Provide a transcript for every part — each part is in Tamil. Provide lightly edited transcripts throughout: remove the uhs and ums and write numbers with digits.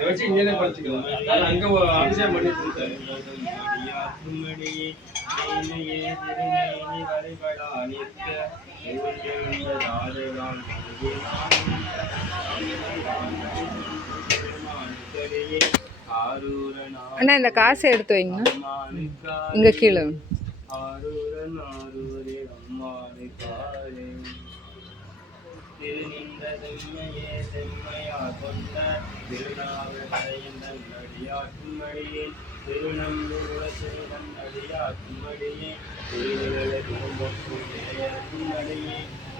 வச்சு இங்கே படிச்சுக்கலாம். அங்க அபிஷேகம் பண்ணி கொடுத்தாரு. அண்ணா இந்த காசை எடுத்து வைங்க இங்க கீழே. திருநின்றதெம்மையே செம்மையார் கொண்ட திருநாவடையின் அடியாற்றுமடியே திருநம்புவசேதன் அடியாற்றுமடியே திருநிலையடியே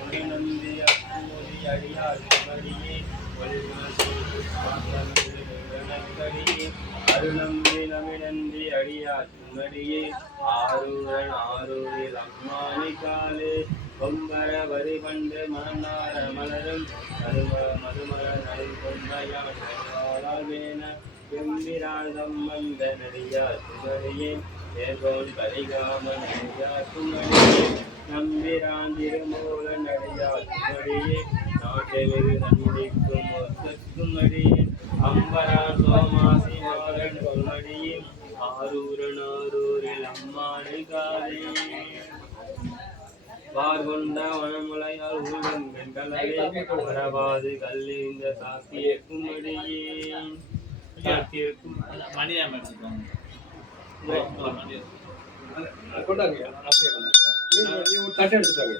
ஒளிநந்தி அற்புமொழி அடியாற்றுமடியே ஒளிவசேதனக்கடியே அருநம்பி நமிநந்தி அடியாற்றுமடியே ஆரூரன் ஆரூரில் அம்மானி காலே கொம்பர வரி பண்டு மன்னார மலரும் மதுமர நல் கொண்டையாளவேன எம்பிராள் சம்பந்த நடியா சுமடியே ஏகோன் கலிகாம நடியா சுமடியே நம்பிரான் திருமூல நடியா சுமடியே நாட்டெரு நந்திக்கும் ஒத்தக்கும் அடியே அம்பரான் சோமாசி மாறன் கொள்மடியே ஆரூரன் ஆரூரில் அம்மானி காலே வார்கொண்ட வனமுலையால் உருளும் வெண்கலவே வரவாது கல்லிந்த சாத்தியக்கும் அடியே சாத்தியக்கும் கொண்டாங்க தட்டை எடுத்துட்டாங்க.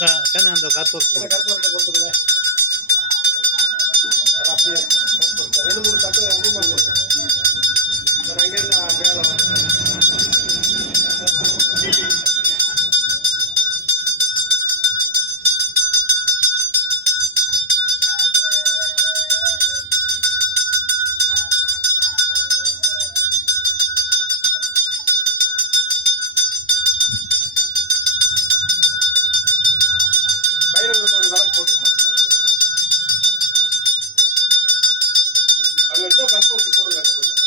அந்த கற்பூரத்தை கற்பூரத்தை கொடுத்துருங்க. அது அப்படியே கற்பூரத்தை 2-3 தட்டு அதிகமாக போட்டு சார் அங்கேருந்து மேலே வந்து பைரவனுக்கு ஒரு விளக்கு போட்டுருமா. அது இன்னும் கற்பூரத்தை போடுங்க அண்ணா கொஞ்சம்.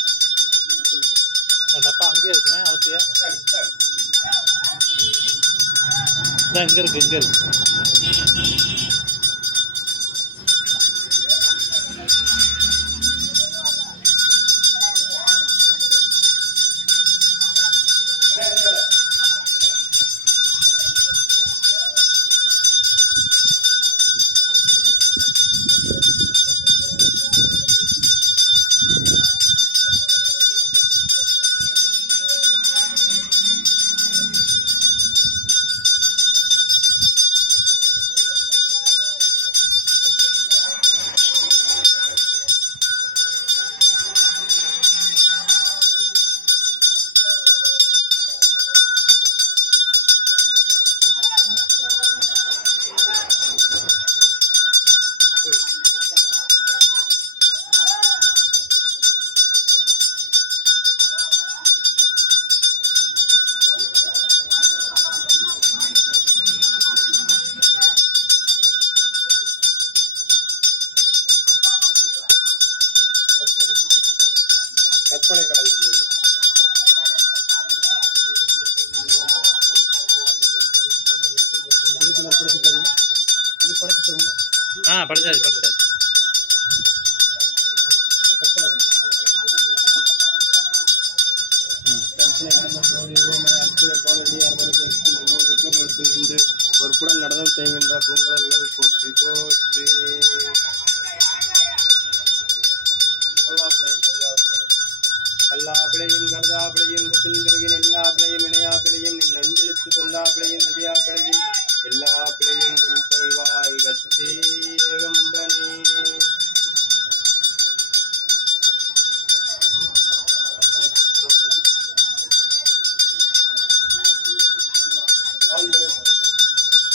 டப்பா அங்கேயே இருக்குமே அவசியா சரி சரி இங்கே இருக்கு கற்பனை கடந்து படிச்சுக்கோங்க. இது படிச்சுக்கோங்க. படிச்சாச்சு கற்பனை என்று ஒரு புடன் நடனம் செய்கின்ற பூங்கலர்கள் போற்றி போற்றி. கல்லா பிழையும் கருதா பிழையும் சிந்துருகின் எல்லா பிழையும் இணையா பிழையும் நின் அஞ்சலித்து சொல்லா பிழையும் நிதியா பிழையும் எல்லா பிழையும் சொல்வாய் கட்சி ஏகம்பனே.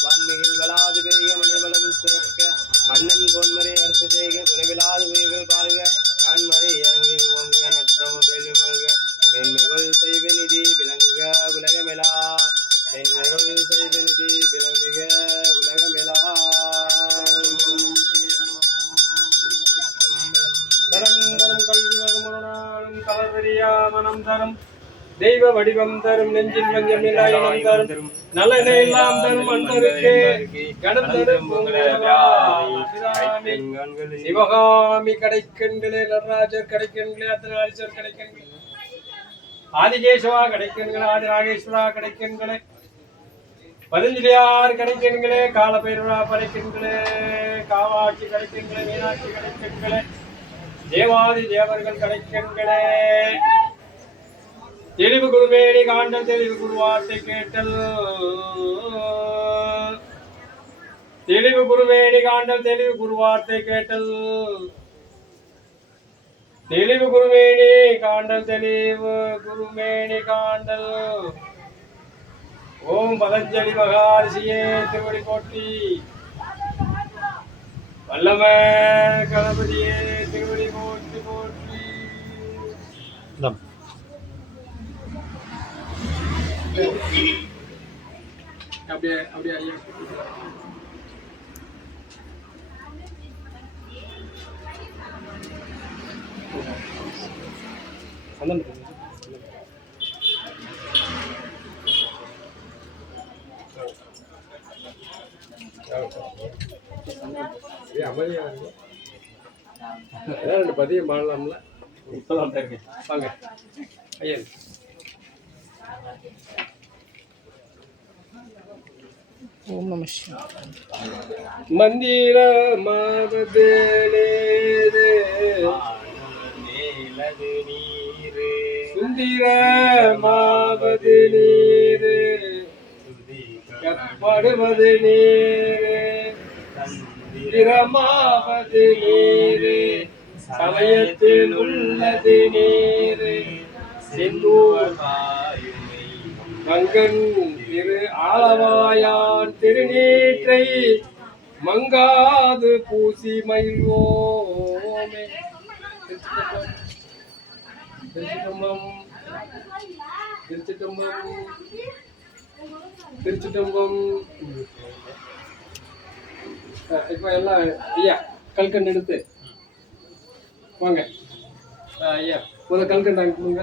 வான்மிகில் வளாது பெய்க மணிவளம் சுரக்க மன்னன் கோன்மறை அரசு செய்க குறைவிலாது உயிர்கள் வாழ்க நான்மறை இறங்கு ஓங்குக நற்றமும் வேலுமல்க மென்மைகள் செய்வ நிதி விளங்குக உலகமெலா மென்மைகள் செய்வ நிதி விளங்குக உலகமெலா. தரம் தரம் கல்வி வரும் ஒரு நாளும் கலவரியா மனம் தரும் தெய்வ வடிவம் தரும் நெஞ்சில் வஞ்சமில்லா இனம் தரும் நல்ல எல்லாம் தரும் அன்பருக்கு கடன் தரும் சிவகாமி கிடைக்கின்றே நடராஜர் கிடைக்கின்றே அர்த்தநாரீஸ்வர் கிடைக்கின்றே ஆதிகேசவா கிடைக்கின்றே ஆதி நாகேஸ்வரா கிடைக்கின்றே பதஞ்சலியார் கிடைக்கின்றே காலபைரவா படைக்கின்றே காவாட்சி கிடைக்கின்றே மீனாட்சி கிடைக்கின்றே தேவாதி தேவர்கள் கிடைக்கின்றே. தெளிவு குருவேணி காண்டல் தெளிவு குருவார்த்தை கேட்டல் தெளிவு குருவேணி காண்டல் தெளிவு குருவார்த்தை கேட்டல் தெளிவு குருவேணி காண்டல் தெளிவு குருமேனி காண்டல். ஓம் பதஞ்சலி மகாரிஷியே திருவடி போற்றி. வல்லம கணபதியே திருவடி போற்றி போற்றி. அப்படியே அப்படியே ஐயா அமைதியா ரெண்டு பதியம் பாடலாம்ல. இப்பதான் இருக்கேன் வாங்க ஐயா. ஓம் நம சிவாய. மந்திர மாவதேலே சுந்திர மாவது நீரு கப்படுவது நீரே திரமாவது நீரே சமயத்தில் உள்ளது நீரே செந்தூர் மங்கன் திரு ஆளவாயான் திருநீற்றை மங்காது பூசி மகிழ்வோமே. திருச்சிட்டம்பலம் திருச்சிட்டம்பலம் திருச்சிட்டம்பலம். இப்போ எல்லாம் ஐயா கல்கண்டு எடுத்து வாங்க. ஐயா முதல் கல்கண்டு அங்கே கொடுங்க.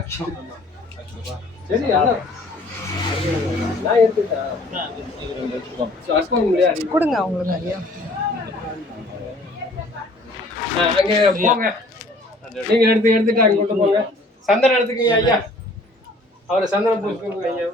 சரி அதான் நான் எடுத்துட்டேன். அஸ்பம் இல்லையா கொடுங்க அவங்களுக்கு ஐயா. அங்கே போங்க. நீங்க எடுத்துட்டு அங்கே கொண்டு போங்க. சந்தனம் எடுத்துக்கீங்க ஐயா. அவரை சந்தனம் பூசுங்க ஐயா.